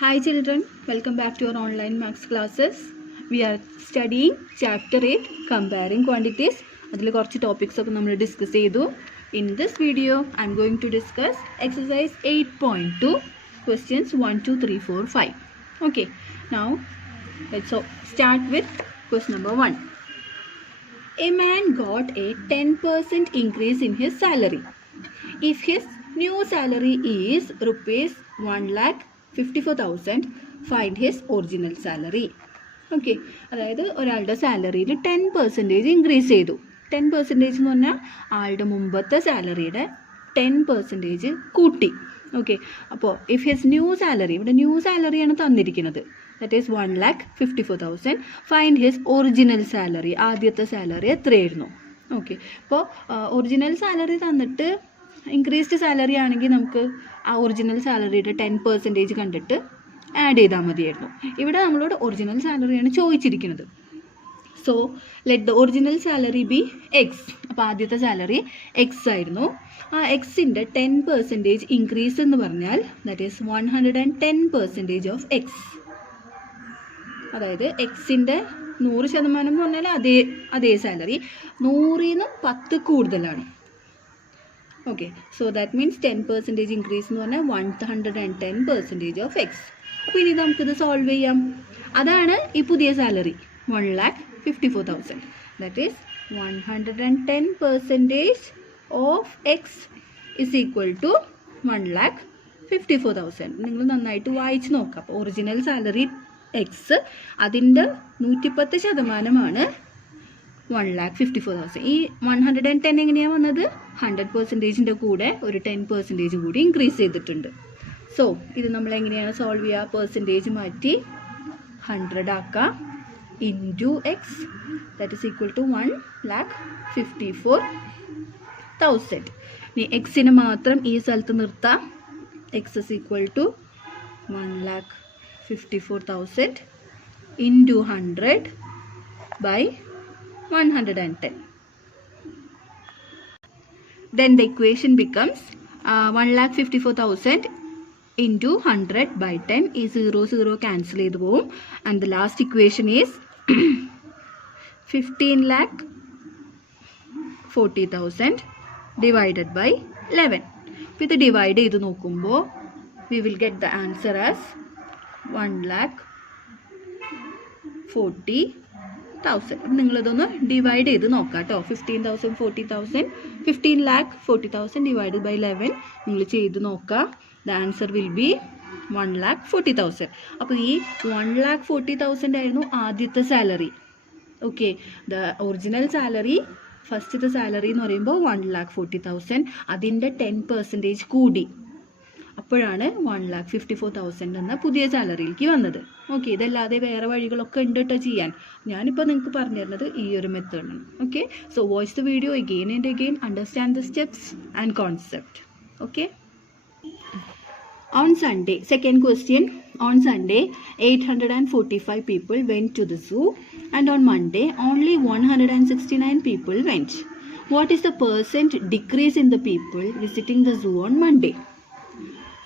Hi children, welcome back to our online maths classes. We are studying chapter 8 comparing quantities. അതിൽ കുറച്ച് topics ഒക്കെ നമ്മൾ discuss ചെയ്തു. In this video, I am going to discuss exercise 8.2 questions 1, 2, 3, 4, 5. Okay, now let's start with question number 1. A man got a 10% increase in his salary. If his new salary is rupees 1,54,000, find his original salary. Okay, അതായത് ഒരാളുടെ സാലറിയിൽ 10% increase ചെയ്തു. 10% എന്ന് പറഞ്ഞാൽ ആളുടെ മുമ്പത്തെ സാലറിയുടെ 10% കൂട്ടി. Okay, അപ്പോൾ ഇഫ് ഹിസ് ന്യൂ സാലറി, ഇവിടെ ന്യൂ സാലറിയാണ് തന്നിരിക്കുന്നത്, that is 1,54,000. Find his original salary, ആദ്യത്തെ സാലറി എത്രയായിരുന്നു? ഓക്കെ, അപ്പോൾ ഒറിജിനൽ സാലറി തന്നിട്ട് ഇൻക്രീസ്ഡ് സാലറി ആണെങ്കിൽ നമുക്ക് ആ ഒറിജിനൽ സാലറിയുടെ 10% കണ്ടിട്ട് ആഡ് ചെയ്താൽ മതിയായിരുന്നു. ഇവിടെ നമ്മളോട് ഒറിജിനൽ സാലറിയാണ് ചോദിച്ചിരിക്കുന്നത്. So let the original salary B X. അപ്പോൾ ആദ്യത്തെ സാലറി എക്സ് ആയിരുന്നു. ആ എക്സിൻ്റെ 10% ഇൻക്രീസ് എന്ന് പറഞ്ഞാൽ ദാറ്റ് ഈസ് 110% ഓഫ് എക്സ്. അതായത് എക്സിൻ്റെ 100% എന്ന് പറഞ്ഞാൽ അതേ സാലറി 100-ന് 10 കൂടുതലാണ്. Okay, so that means 10% increase എന്ന് പറഞ്ഞാൽ 110% ഓഫ് എക്സ്. അപ്പോൾ ഇനി നമുക്കിത് സോൾവ് ചെയ്യാം. അതാണ് ഈ പുതിയ salary 1,54,000. That is 110% of x is equal to 1,54,000. നിങ്ങൾ നന്നായിട്ട് വായിച്ച് നോക്കാം. അപ്പോൾ ഒറിജിനൽ സാലറി എക്സ്, അതിൻ്റെ 110% 1,54,000. ഈ 110 എങ്ങനെയാണ് വന്നത്? 100%ൻ്റെ കൂടെ ഒരു 10% കൂടി ഇൻക്രീസ് ചെയ്തിട്ടുണ്ട്. സോ ഇത് നമ്മൾ എങ്ങനെയാണ് സോൾവ് ചെയ്യുക? പെർസെൻറ്റേജ് മാറ്റി 100 ആക്കുക, into x, that is equal to 1,54,000. ഇനി എക്സിന് മാത്രം ഈ സ്ഥലത്ത് നിർത്താം. X is equal to 1,54,000 into 100 by 110. Then the equation becomes 1,54,000 into 100 by 10 is 0 cancel ചെയ്തു പോകും. And the last equation is 15,40,000 divided by 11. അപ്പോൾ ഇത് ഡിവൈഡ് ചെയ്ത് നോക്കുമ്പോൾ we will get the answer as 1,40,000. നിങ്ങളിതൊന്ന് divide ചെയ്ത് നോക്കാം കേട്ടോ. 15,000 40,000 15,40,000 ഡിവൈഡ് ബൈ 11 നിങ്ങൾ ചെയ്ത് നോക്കുക. The answer will be 1,40,000. അപ്പോൾ ഈ 1,40,000 ആയിരുന്നു ആദ്യത്തെ salary. Okay, the original salary, ഫസ്റ്റത്തെ സാലറി എന്ന് പറയുമ്പോൾ 1,40,000, അതിൻ്റെ 10% കൂടി, അപ്പോഴാണ് 1,54,000 എന്ന പുതിയ സാലറിയിലേക്ക് വന്നത്. ഓക്കെ, ഇതല്ലാതെ വേറെ വഴികളൊക്കെ ഉണ്ട് കേട്ടോ ചെയ്യാൻ. ഞാനിപ്പോൾ നിങ്ങൾക്ക് പറഞ്ഞു തരുന്നത് ഈ ഒരു മെത്തേഡാണ്. Okay, so watch the video again and again, understand the steps and concept. Okay, on Sunday, second question, on Sunday 845 people went to the zoo and on Monday only 169 people went. What is the percent decrease in the people visiting the zoo on Monday?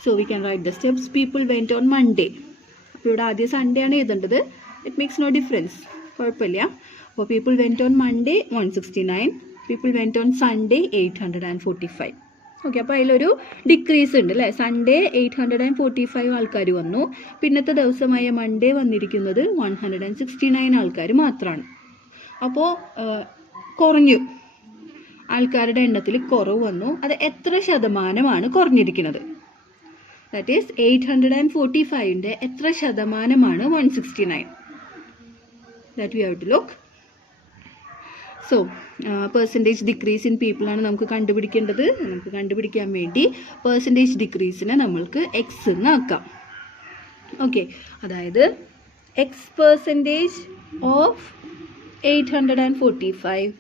So we can write the steps. People went on Monday. അപ്പോൾ ഇവിടെ ആദ്യം Sunday ആണ് എഴുതേണ്ടത്. It makes no difference, കുഴപ്പമില്ല. അപ്പോൾ people went on Monday 169, people went on Sunday 845. Okay, അപ്പോൾ അതിലൊരു decrease ഉണ്ട് അല്ലേ. സൺഡേ 845 ആൾക്കാർ വന്നു, പിന്നത്തെ ദിവസമായ മൺഡേ വന്നിരിക്കുന്നത് 169 ആൾക്കാർ മാത്രമാണ്. അപ്പോൾ കുറഞ്ഞു, ആൾക്കാരുടെ എണ്ണത്തിൽ കുറവ് വന്നു. അത് എത്ര ശതമാനമാണ് കുറഞ്ഞിരിക്കുന്നത്? ദാറ്റ് ഈസ് 845ൻ്റെ എത്ര ശതമാനമാണ് 169? That we have to look. So percentage decrease in പീപ്പിളാണ് നമുക്ക് കണ്ടുപിടിക്കേണ്ടത്. നമുക്ക് കണ്ടുപിടിക്കാൻ വേണ്ടി പെർസെൻറ്റേജ് ഡിക്രീസിനെ നമ്മൾക്ക് എക്സ് എന്ന് ആക്കാം. ഓക്കെ, അതായത് x percentage of 845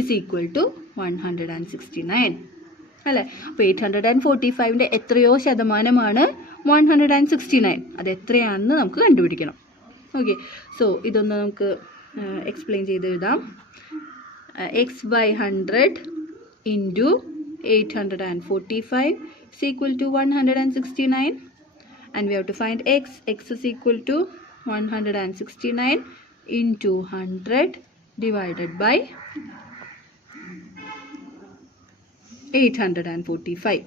is equal to 169 അല്ലേ. അപ്പോൾ 845ൻ്റെ എത്രയോ ശതമാനമാണ് 169? അത് എത്രയാണെന്ന് നമുക്ക് കണ്ടുപിടിക്കണം. ഓക്കെ, സോ ഇതൊന്ന് നമുക്ക് എക്സ്പ്ലെയിൻ ചെയ്ത് എഴുതാം. X by 100 into 845 is equal to 169, and we have to find x. X is equal to 169 into 100 divided by 845.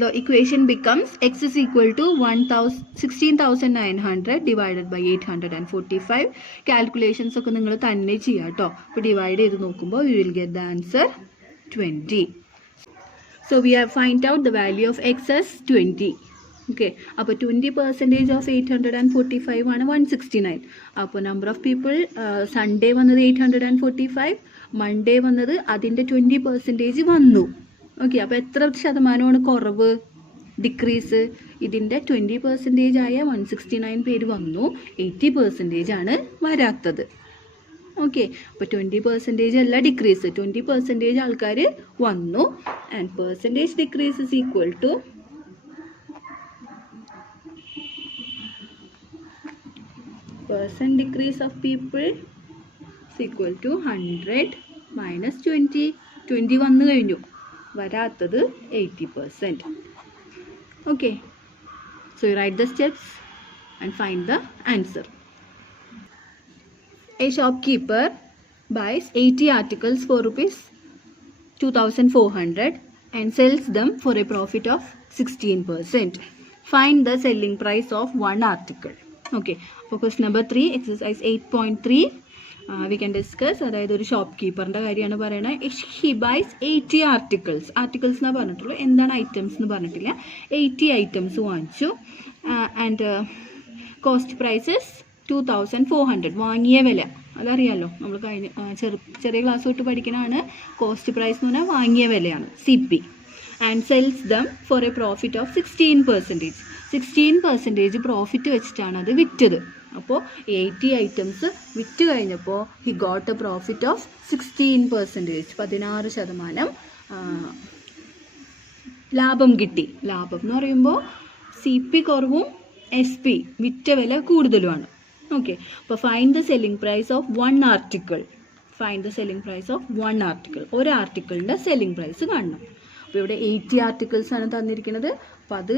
The equation becomes x is equal to 16,900 divided by 845. Calculations ഒക്കെ നിങ്ങൾ തന്നെ ചെയ്യാം കേട്ടോ. അപ്പോൾ ഡിവൈഡ് ചെയ്ത് നോക്കുമ്പോൾ we will get the answer 20. So we have find out the value of x as 20. Okay, അപ്പോൾ 20% of 845 ആണ് 169. അപ്പോൾ നമ്പർ ഓഫ് പീപ്പിൾ സൺഡേ വന്നത് 845, മൺഡേ വന്നത് അതിൻ്റെ 20% വന്നു. ഓക്കെ, അപ്പോൾ എത്ര ശതമാനമാണ് കുറവ്, ഡിക്രീസ്? ഇതിൻ്റെ 20% ആയ 169 പേര് വന്നു, 80% ആണ് വരാത്തത്. ഓക്കെ, അപ്പോൾ 20% അല്ല ഡിക്രീസ്, 20% ആൾക്കാർ വന്നു. And percentage decrease is equal to percent decrease of people is equal to 100 minus 20. 20 വന്നു കഴിഞ്ഞു, വരാത്തത് 80%. Okay, so you write the steps and find the answer. A shopkeeper buys 80 articles for rupees 2,400 and sells them for a profit of 16%. Find the selling price of one article. Okay, for question number 3, exercise 8.3, we can discuss. അതായത് ഒരു shop കീപ്പറിൻ്റെ കാര്യമാണ് പറയുന്നത്. He bias 80 articles. Articles എന്നാണ് പറഞ്ഞിട്ടുള്ളൂ, എന്താണ് items എന്ന് പറഞ്ഞിട്ടില്ല. 80 items വാങ്ങിച്ചു. And cost prices 2,400. വാങ്ങിയ വില അതറിയാമല്ലോ, നമ്മൾ ചെറിയ ക്ലാസ് തൊട്ട് പഠിക്കുന്നതാണ്. കോസ്റ്റ് പ്രൈസ് എന്ന് പറഞ്ഞാൽ വാങ്ങിയ വിലയാണ്, CP. And cells them for A profit of 16%. 16% profit വെച്ചിട്ടാണ് അത് വിറ്റത്. അപ്പോൾ 80 ഐറ്റംസ് വിറ്റ് കഴിഞ്ഞപ്പോൾ he got A profit of 16%, 16% ലാഭം കിട്ടി. ലാഭം എന്ന് പറയുമ്പോൾ CP കുറവും SP വിറ്റ വില കൂടുതലുമാണ്. ഓക്കെ, അപ്പോൾ find the selling price of one article. Find the selling price of one article. ഒരു ആർട്ടിക്കിളിൻ്റെ സെല്ലിംഗ് പ്രൈസ് കാണണം. അപ്പോൾ ഇവിടെ 80 ആർട്ടിക്കിൾസ് ആണ് തന്നിരിക്കുന്നത്. അപ്പോൾ അത്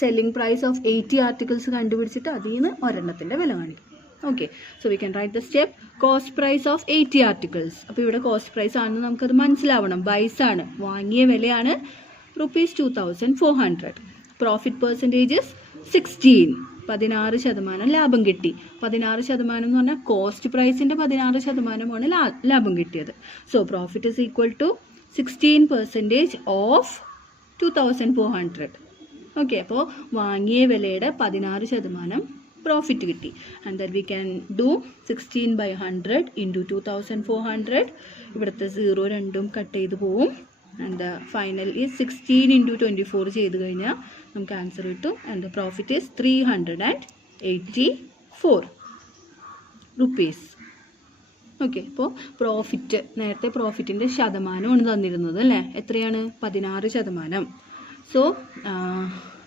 സെല്ലിംഗ് പ്രൈസ് ഓഫ് 80 ആർട്ടിക്കിൾസ് കണ്ടുപിടിച്ചിട്ട് അതിൽ നിന്ന് ഒരെണ്ണത്തിൻ്റെ വില കാണിക്കും. Okay, so we can write the step. Cost price of 80 articles. അപ്പോൾ ഇവിടെ കോസ്റ്റ് പ്രൈസ് ആണെന്ന് നമുക്കത് മനസ്സിലാവണം. ബൈസ് ആണ്, വാങ്ങിയ വിലയാണ് ₹2,400. പ്രോഫിറ്റ് പെർസെൻറ്റേജസ് 16, 16% ലാഭം കിട്ടി. 16% എന്ന് പറഞ്ഞാൽ കോസ്റ്റ് പ്രൈസിൻ്റെ 16% ലാഭം കിട്ടിയത്. So profit is equal to 16% of 2,400. Okay, അപ്പോൾ വാങ്ങിയ വിലയുടെ 16% പ്രോഫിറ്റ് കിട്ടി. And that we can do 16/100 into 2,400. ഇവിടുത്തെ 0 രണ്ടും കട്ട് ചെയ്ത് പോവും. ആൻഡ് ഫൈനൽ ഈസ് 16 ഇൻറ്റു 24 ചെയ്ത് കഴിഞ്ഞാൽ നമുക്ക് ആൻസർ കിട്ടും. And the profit is 384 rupees. Okay, അപ്പോൾ പ്രോഫിറ്റ്, നേരത്തെ പ്രോഫിറ്റിൻ്റെ ശതമാനമാണ് തന്നിരുന്നത് അല്ലേ? എത്രയാണ്? 16%. So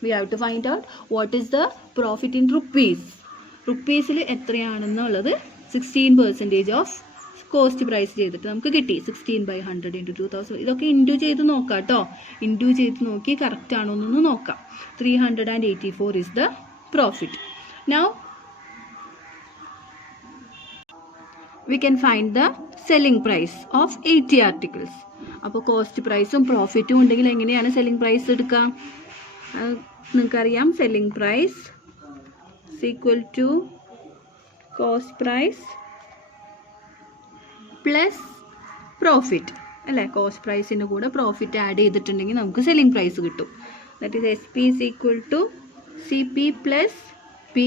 we have to find out what is the profit in rupees. റുപ്പീസിൽ എത്രയാണെന്നുള്ളത് 16% ഓഫ് കോസ്റ്റ് പ്രൈസ് ചെയ്തിട്ട് നമുക്ക് കിട്ടി. 16/100 ഇൻറ്റു 2,000. ഇതൊക്കെ ഇൻറ്റു ചെയ്ത് നോക്കാം കേട്ടോ. ഇൻറ്റു ചെയ്ത് നോക്കി കറക്റ്റ് ആണോ എന്നൊന്ന് നോക്കാം. 384 is the profit. Now we can find the selling price of 80 articles. അപ്പോൾ കോസ്റ്റ് പ്രൈസും പ്രോഫിറ്റും ഉണ്ടെങ്കിൽ എങ്ങനെയാണ് സെല്ലിംഗ് പ്രൈസ് എടുക്കാം? നിങ്ങൾക്കറിയാം, selling price equal to cost price plus profit അല്ലേ? കോസ്റ്റ് പ്രൈസിൻ്റെ കൂടെ പ്രോഫിറ്റ് ആഡ് ചെയ്തിട്ടുണ്ടെങ്കിൽ നമുക്ക് സെല്ലിംഗ് പ്രൈസ് കിട്ടും. That is SP is equal to CP plus P.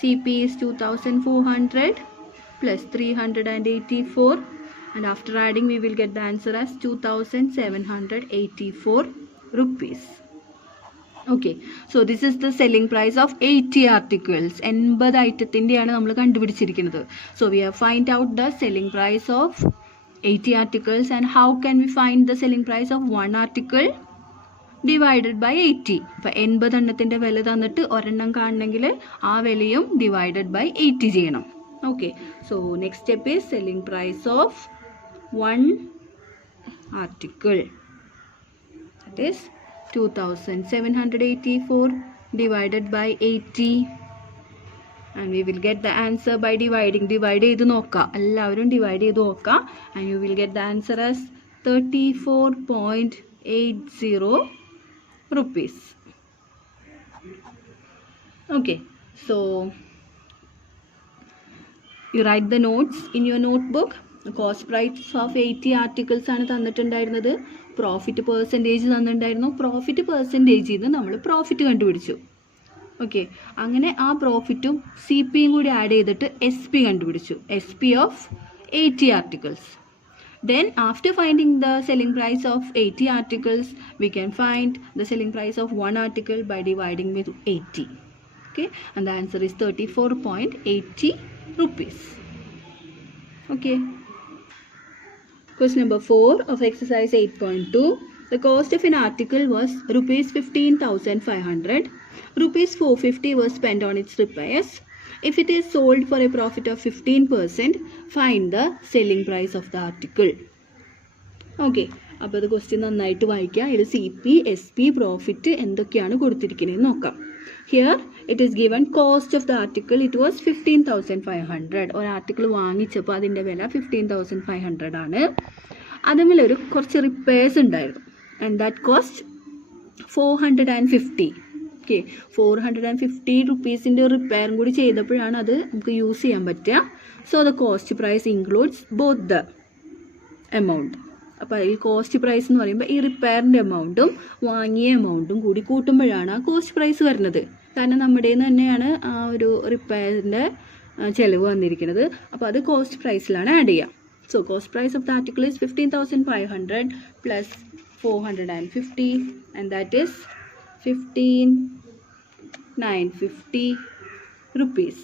CP is 2,400 plus 384. And after adding we will get the answer as 2,784 rupees. Okay, so this is the selling price of 80 articles. 80 ഐറ്റത്തിൻ്റെയാണ് നമ്മൾ കണ്ടുപിടിച്ചിരിക്കുന്നത്. So we have find out the selling price of 80 articles. And how can we find the selling price of one article? Divided by 80. ഇപ്പോൾ 80 എണ്ണത്തിൻ്റെ വില തന്നിട്ട് ഒരെണ്ണം കാണണമെങ്കിൽ ആ വിലയും divided by 80 ചെയ്യണം. Okay, so next step is selling price of one article. That is 2784 divided by 80. And we will get the answer by dividing. Divide ചെയ്ത് നോക്കാം, എല്ലാവരും divide ചെയ്ത് നോക്കാം. And you will get the answer as 34.80 rupees. Okay, so you write the notes in your notebook. Cost price of 80 articles ആണ് തന്നിട്ടുണ്ടായിരുന്നത്. Profit percentage തന്നിട്ടുണ്ടായിരുന്നു. Profit പെർസെൻറ്റേജിൽ നിന്ന് നമ്മൾ profit കണ്ടുപിടിച്ചു. ഓക്കെ, അങ്ങനെ ആ പ്രോഫിറ്റും സി പിയും കൂടി ആഡ് ചെയ്തിട്ട് എസ് പി കണ്ടുപിടിച്ചു. S P of 80 articles. Then after finding the selling price of 80 articles, we can find the selling price of one article by dividing with 80. Okay, and the answer is 34.80 rupees. Okay. Question number 4 of exercise 8.2. The cost of an article was rupees 15,500. Rupees 450 was spent on its repairs. If it is sold for a profit of 15%, find the selling price of the article. Okay, അപ്പോൾ അത് question നന്നായിട്ട് വായിക്കുക. ഇത് C P, S P, profit എന്തൊക്കെയാണ് കൊടുത്തിരിക്കുന്നതെന്ന് നോക്കാം. Here it is given cost of the article. It was 15,500. ഒരു article വാങ്ങിച്ചപ്പോൾ അതിൻ്റെ വില 15,500 ആണ്. അതുമേലൊരു കുറച്ച് റിപ്പയേഴ്സ് ഉണ്ടായിരുന്നു. And that cost 450. ഓക്കെ, 450 റുപ്പീസിൻ്റെ റിപ്പയറും കൂടി ചെയ്തപ്പോഴാണ് അത് നമുക്ക് യൂസ് ചെയ്യാൻ പറ്റുക. So the cost price includes both the amount. അപ്പോൾ ഈ കോസ്റ്റ് പ്രൈസ് എന്ന് പറയുമ്പോൾ ഈ റിപ്പയറിൻ്റെ എമൗണ്ടും വാങ്ങിയ എമൗണ്ടും കൂടി കൂട്ടുമ്പോഴാണ് ആ കോസ്റ്റ് പ്രൈസ് വരുന്നത്. കാരണം നമ്മുടെ തന്നെയാണ് ആ ഒരു റിപ്പയറിൻ്റെ ചിലവ് വന്നിരിക്കുന്നത്. അപ്പോൾ അത് കോസ്റ്റ് പ്രൈസിലാണ് ആഡ് ചെയ്യുക. So cost price of the article is 15,500 plus 450 and that is 15,950 rupees.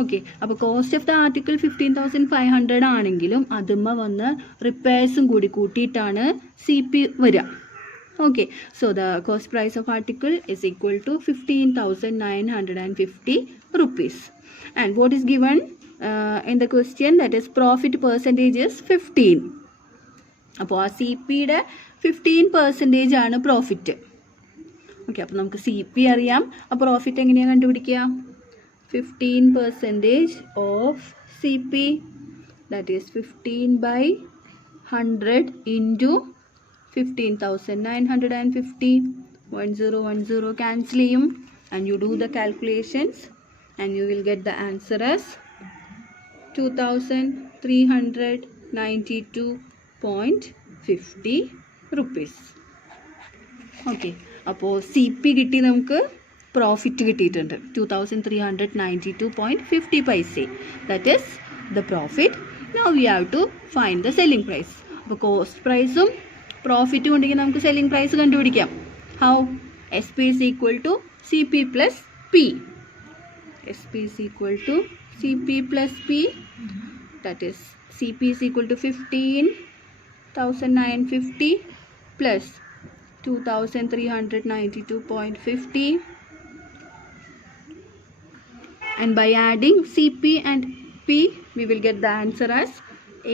Okay, അപ്പോൾ കോസ്റ്റ് ഓഫ് ദ ആർട്ടിക്കിൾ 15,500 ആണെങ്കിലും അതുമ്മ വന്ന് റിപ്പയർസും കൂടി കൂട്ടിയിട്ടാണ് സി പി വരിക. Okay, so the cost price of article is equal to 15,950 rupees. And what is given in the question, that is profit percentage is 15. അപ്പോൾ ആ സി പിയുടെ 15% ആണ് പ്രോഫിറ്റ്. ഓക്കെ, അപ്പോൾ നമുക്ക് സി പി അറിയാം. അപ്പോൾ പ്രോഫിറ്റ് എങ്ങനെയാണ് കണ്ടുപിടിക്കുക? 15% of C P, that is 15/100 into 15,950. 1010 cancel ചെയ്യും. And you do the calculations and you will get the answer as 2,392.50 rupees. Okay, അപ്പോൾ സി പി കിട്ടി, നമുക്ക് പ്രോഫിറ്റ് കിട്ടിയിട്ടുണ്ട് 2,392.50 പൈസ. That is the profit. Now we have to find the selling price. അപ്പോൾ cost പ്രൈസും പ്രോഫിറ്റും ഉണ്ടെങ്കിൽ നമുക്ക് സെല്ലിംഗ് പ്രൈസ് കണ്ടുപിടിക്കാം. How? S P is equal to C P plus P. S P is equal to C P plus P. That is C P is equal to 15,950 plus 2,392.50, and by adding CP and P we will get the answer as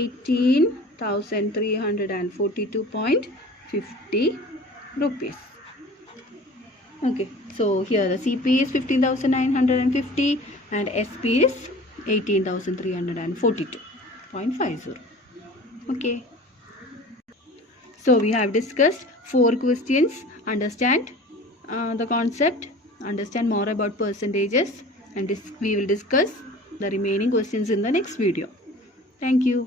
18,342.50 rupees. Okay, so here the CP is 15,950 and SP is 18,342.50. Okay, so we have discussed 4 questions. Understand the concept, understand more about percentages, and we will discuss the remaining questions in the next video. Thank you.